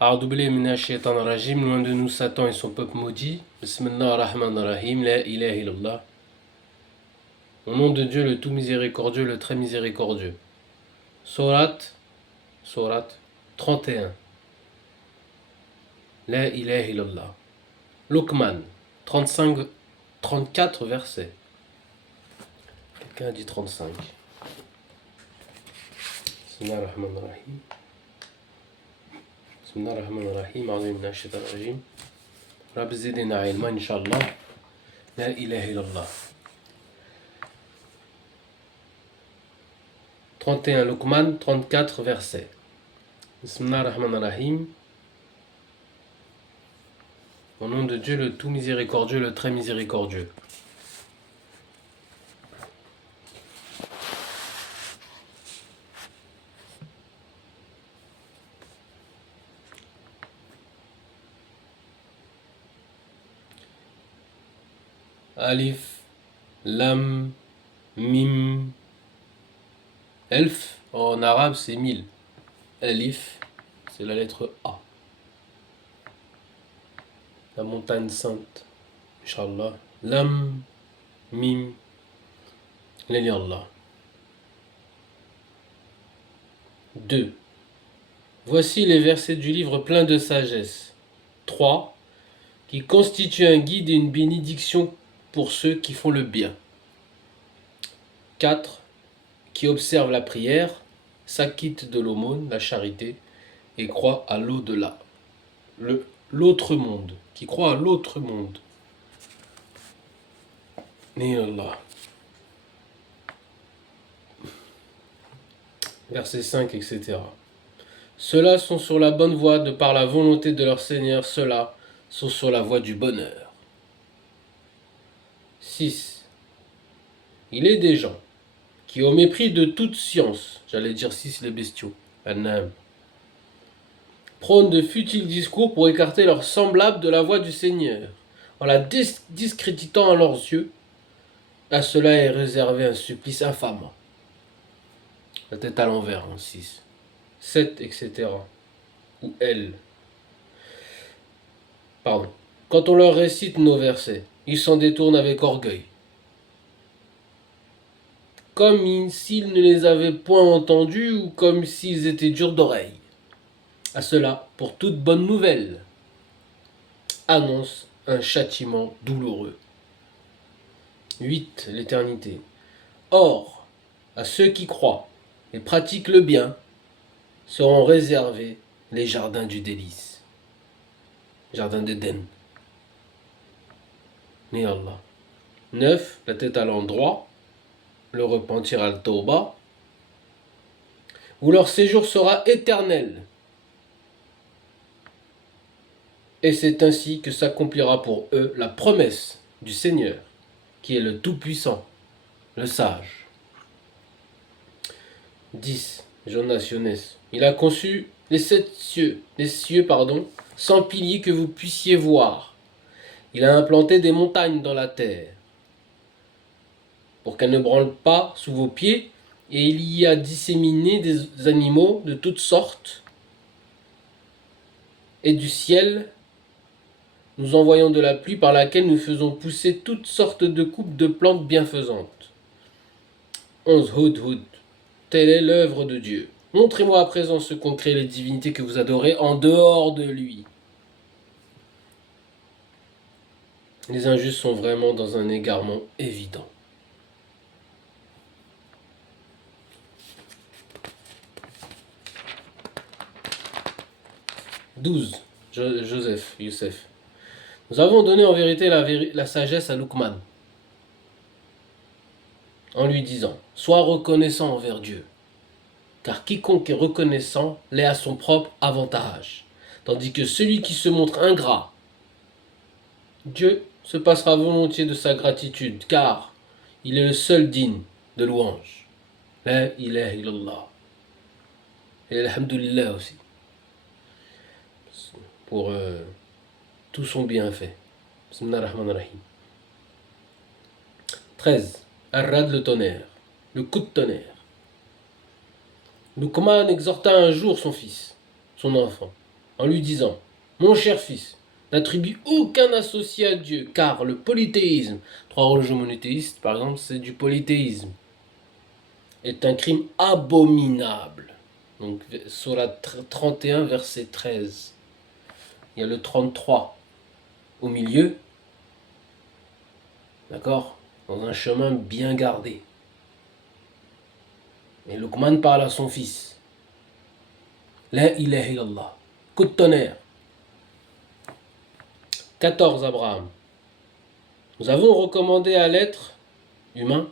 A'udhu billahi minash shaitanir rajim, loin de nous Satan et son peuple maudit. Bismillah ar-Rahman ar-Rahim, la ilaha illallah. Au nom de Dieu, le tout miséricordieux, le très miséricordieux. Sourate 31. La ilaha illallah. Luqman 35, 34 versets. Quelqu'un a dit 35. Bismillah ar-Rahman ar-Rahim. Bismillah ar-Rahman ar-Rahim, a'udhu minash shaitanir rajim. Rabbi zidna ilma, inshallah. La ilaha illallah. 31 Luqman 34 versets. Bismillah ar-Rahman ar-Rahim. Au nom de Dieu, le tout miséricordieux, le très miséricordieux. Alif, Lam, Mim. Elf, en arabe, c'est 1000. Alif, c'est la lettre A. La montagne sainte, Inch'Allah. Lam, Mim, Allah. 2. Voici les versets du livre plein de sagesse. 3. Qui constituent un guide et une bénédiction pour ceux qui font le bien. 4. Qui observe la prière, s'acquitte de l'aumône, la charité, et croit à l'au-delà. L'autre monde. Qui croit à l'autre monde. Ni Allah. Verset 5, etc. Ceux-là sont sur la bonne voie de par la volonté de leur Seigneur. Ceux-là sont sur la voie du bonheur. 6. Il est des gens qui, au mépris de toute science, j'allais dire 6 les bestiaux, An-Nam, prônent de futiles discours pour écarter leurs semblables de la voie du Seigneur, en la discréditant à leurs yeux. À cela est réservé un supplice infâme. La tête à l'envers en 6. 7, etc. Ou elle. Pardon. Quand on leur récite nos versets, ils s'en détournent avec orgueil, comme s'ils ne les avaient point entendus ou comme s'ils étaient durs d'oreille. À cela, pour toute bonne nouvelle, annonce un châtiment douloureux. 8. L'éternité. Or, à ceux qui croient et pratiquent le bien, seront réservés les jardins du délice. Jardin d'Éden. Ni Allah. 9. La tête à l'endroit, le repentir à l'Tawba, où leur séjour sera éternel. Et c'est ainsi que s'accomplira pour eux la promesse du Seigneur, qui est le Tout-Puissant, le Sage. 10. Jonas Yonès. Il a conçu les cieux, sans piliers que vous puissiez voir. Il a implanté des montagnes dans la terre, pour qu'elles ne branlent pas sous vos pieds, et il y a disséminé des animaux de toutes sortes, et du ciel, nous envoyons de la pluie par laquelle nous faisons pousser toutes sortes de coupes de plantes bienfaisantes. 11. Hudhud. Telle est l'œuvre de Dieu. Montrez-moi à présent ce qu'ont créé les divinités que vous adorez en dehors de lui. Les injustes sont vraiment dans un égarement évident. « 12. Youssef. Nous avons donné en vérité la sagesse à Luqman, en lui disant, sois reconnaissant envers Dieu, car quiconque est reconnaissant l'est à son propre avantage, tandis que celui qui se montre ingrat, Dieu se passera volontiers de sa gratitude, car il est le seul digne de louange. La ilaha illallah. Et alhamdulillah aussi, pour tout son bienfait. Bismillah ar-Rahman ar-Rahim. 13. Ar-Rad, le tonnerre, le coup de tonnerre. Luqman exhorta un jour son fils, son enfant, en lui disant: mon cher fils, n'attribue aucun associé à Dieu, car le polythéisme, 3 religions monothéistes par exemple, c'est du polythéisme, est un crime abominable. Donc, Sourate 31, verset 13. Il y a le 33 au milieu, d'accord, dans un chemin bien gardé. Et Luqman parle à son fils. La ilaha illallah. Coup de tonnerre. 14, Abraham. Nous avons recommandé à l'être humain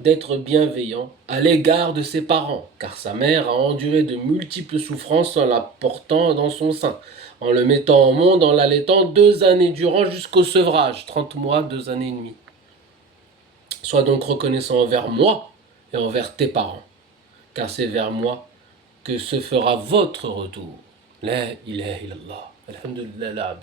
d'être bienveillant à l'égard de ses parents, car sa mère a enduré de multiples souffrances en la portant dans son sein, en le mettant au monde, en l'allaitant 2 années durant jusqu'au sevrage, 30 mois, 2 années et demie. Sois donc reconnaissant envers moi et envers tes parents, car c'est vers moi que se fera votre retour. La ilaha illallah. Alhamdulillah.